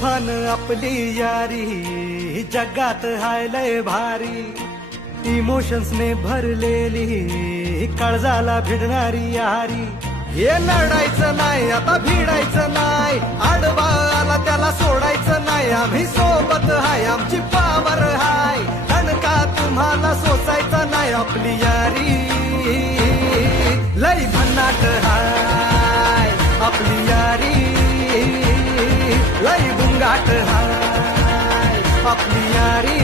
तुफान आपली यारी जगात हाय लय भारी, इमोशन्स ने भरलेली काळजाला भिडणारी यारी. हे लढायचं नाही आता भिडायचं नाही, आडवा आला त्याला सोडायचं नाही. आम्ही सोबत हाय आमची पावर हाय, दणका तुम्हाला सोसायचा नाही. आपली यारी लय भन्नाट हाय, आपली यारी लय गुंगाट हाय, आपली यारी